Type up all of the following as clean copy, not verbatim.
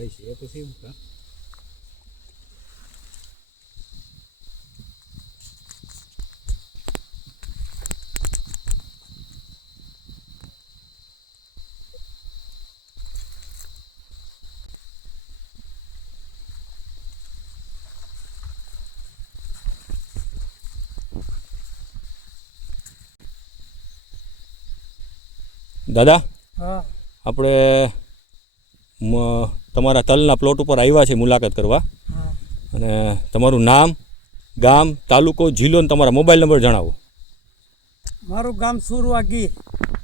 ભાઈ છે તો સીમ કા દાદા હા આપણે તમારા તલના પ્લોટ ઉપર આવ્યા છે મુલાકાત કરવા હા અને તમારું નામ ગામ તાલુકો જિલ્લો અને તમારા મોબાઈલ નંબર જણાવો. મારું ગામ સુરવા ગીર,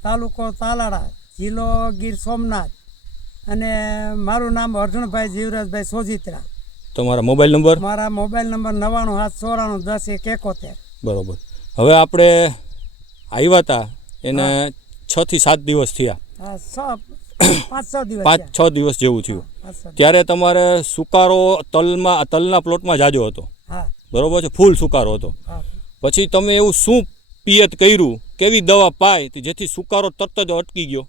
તાલુકો તાલાળા, જિલ્લો ગીર સોમનાથ અને મારું નામ અર્જુનભાઈ જીવરાજભાઈ સોજિત્રા. તમારા મોબાઈલ નંબર? મારા મોબાઈલ નંબર 99 794 10 71. બરાબર. હવે આપણે આવ્યા હતા એને 6 થી 7 દિવસ થયા. હા 5-6 દિવસ 5-6 દિવસ જેવું થયું. 5-6 ત્યારે તમારે સુકારો તલના પ્લોટમાં જાજો હતો. હા બરોબર છે, ફૂલ સુકારો હતો. હા પછી તમે એવું શું પિયત કર્યું, કેવી દવા પાઈ જેથી સુકારો તરત જ અટકી ગયો?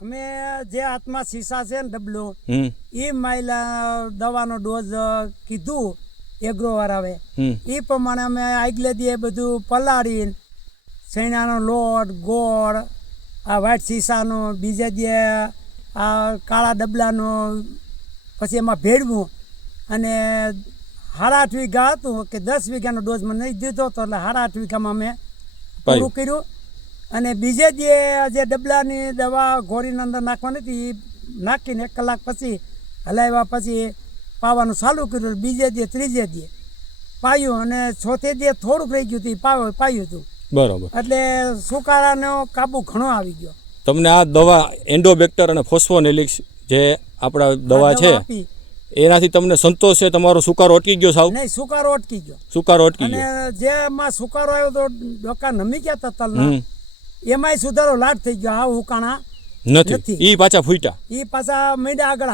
અમે જે હાથમાં શીશા છે ને ડબલો એ માયલા દવાનો ડોઝ કીધું એગ્રોવાર આવે એ પ્રમાણે અમે આગલે દી બધું પલાળીને શેણાનો લોટ ગોળ આ વ્હાઈટ શીશાનો બીજે દી આ કાળા ડબલાનો પછી એમાં ભેળવું અને 8.5 વીઘા હતું કે 10 વીઘાનો ડોઝ મને નહીં દીધો હતો એટલે 8.5 વીઘામાં અમે પૂરું કર્યું. અને બીજે દી જે ડબલાની દવા ઘોડીની અંદર નાખવાની હતી એ નાખીને 1 કલાક પછી હલાવ્યા પછી પાવાનું ચાલુ કર્યું. બીજે દી ત્રીજે દી પાયું અને ચોથે દી થોડુંક રહી ગયું હતું પાયું હતું. બરાબર. એટલે સુકારાનો કાબુ ઘણો આવી ગયો. તમને આ દવા એન્ડોબેક્ટર અને ફોસ્ફોનેલિક્સ જે આપણા દવા છે એનાથી તમને સંતોષ છે? તમારો સુકારો અટકી ગયો સાવ? નહીં, સુકારો અટકી ગયો. સુકારો અટકી ગયો. અને જેમાં સુકારો આવ્યો તો ડોકા નમી ગયા હતા તલના એમાંય સુધારો લાટ થઈ ગયો. આ ઉકાણા નથી, ઈ પાછા ફૂટ્યા, ઈ પાછા માંડ્યા આગળ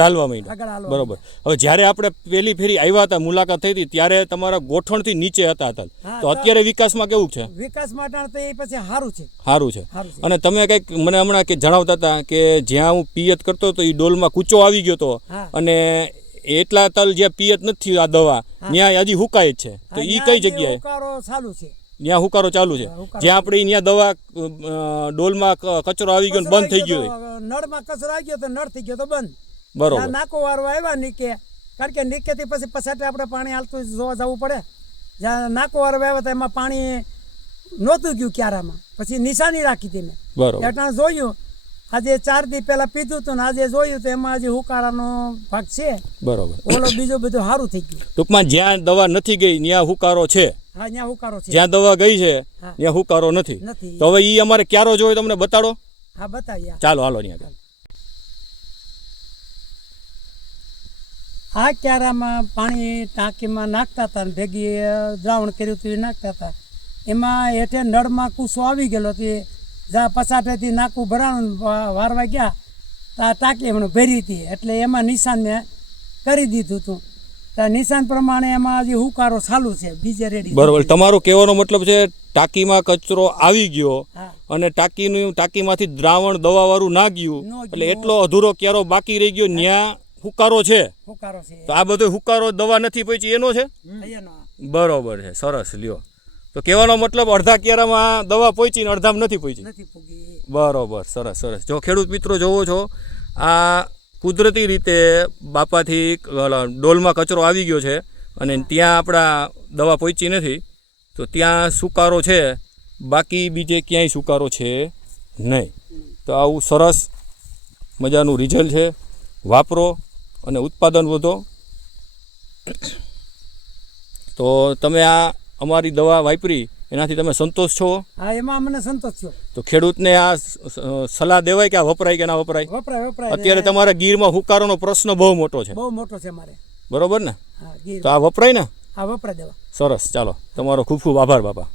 હાલવા માંડ્યા. બરોબર. હવે જ્યારે આપણે પહેલી ફેરી આવ્યા હતા, મુલાકાત થઈ હતી, ત્યારે તમારા ગોઠણથી નીચે હતા તલ, તો અત્યારે વિકાસમાં કેવું છે? વિકાસ માટે તો એ પછી સારું છે. સારું છે. અને તમે કંઈક મને હમણાં કે જણાવતા હતા કે જ્યાં હું પિયત કરતો હતો એ ડોલમાં કૂચો આવી ગયો હતો અને એટલા તલ જ્યાં પિયત નથી આ દવા ત્યાં હજી હુકાય જ છે, તો એ કઈ જગ્યાએ? ચાલુ છે ત્યાં હુકારો ચાલુ છે. જ્યાં આપણે ત્યાં દવા ડોલમાં કચરો આવી ગયો બંધ થઈ ગયો, નળમાં કચરો આવી ગયો તો નળ થઈ ગયો તો બંધ. બરોબર. નાકો વારવા આવ્યા નીકે, કારણ કે નીકેથી પછી પછાટે આપણે પાણી હાલતું જોવા જવું પડે. જ્યાં નાકો વારવા આવ્યા તો એમાં પાણી નહોતું ગયું ક્યારામાં, પછી નિશાની રાખી હતી મેં. બરોબર. એટલે જોયું આજે 4 દી પહેલા પીધું હતું ને આજે જોયું તો એમાં હજી હુકારાનો ભાગ છે. બરોબર. ઓલો બીજું બધું સારું થઈ ગયું. ટૂંકમાં જ્યાં દવા નથી ગઈ ત્યાં હુકારો છે. હા, ત્યાં હુકારો છે. જ્યાં દવા ગઈ છે ત્યાં હુકારો નથી. તો હવે ઈ અમારે ક્યારો જોઈએ તમને બતાડો? હા, બતાવીએ. ચાલો હાલો ત્યાં. આ ક્યારામાં પાણી ટાંકીમાં નાખતા હતા ને ભેગી દ્રાવણ કર્યું હતું એ નાખતા હતા. એમાં હેઠે નળમાં કૂસો આવી ગયેલો તે જ્યાં પછાટેથી નાકું ભરાણું વારવા ગયા તો આ ટાંકી એમણે ભરી હતી એટલે એમાં નિશાન મેં કરી દીધું હતું. નિશાન પ્રમાણે એમાં હજી હુકારો ચાલુ છે, બીજે રેડી. બરોબર. તમારો કહેવાનો મતલબ છે ટાંકીમાં કચરો આવી ગયો અને ટાંકીમાંથી દ્રાવણ દવાવાળું ના ગયું એટલે એટલો અધૂરો ક્યારો બાકી રહી ગયો, ત્યાં હુકારો છે. તો આ બધો હુકારો દવા નથી પહોંચી એનો છે? બરોબર છે, સરસ. લ્યો, તો કહેવાનો મતલબ અડધા ક્યારામાં દવા પહોંચી ને અડધામાં નથી પહોંચી. બરોબર, સરસ સરસ. જો ખેડૂત મિત્રો જોવો છો, આ કુદરતી રીતે બાપાથી ડોલમાં કચરો આવી ગયો છે અને ત્યાં આપણા દવા પહોંચી નથી, તો ત્યાં સુકારો છે, બાકી બીજે ક્યાંય સુકારો છે નહીં. તો આવું સરસ મજાનું રિઝલ્ટ છે. વાપરો અને ઉત્પાદન વધો. તો તમે આ અમારી દવા વાપરી એનાથી તમે સંતોષ છો? હા, એમાં મને સંતોષ થયો. તો ખેડૂતને આ સલાહ દેવાય કે આ વપરાય કે ના વપરાય? વપરાય. અત્યારે તમારા ગીરમાં હુકારોનો પ્રશ્ન બહુ મોટો છે. બહુ મોટો છે મારે. બરોબર ને? હા, તો આ વપરાય ને? હા, વપરાય દેવા. સરસ. ચાલો, તમારો ખૂબ ખૂબ આભાર બાપા.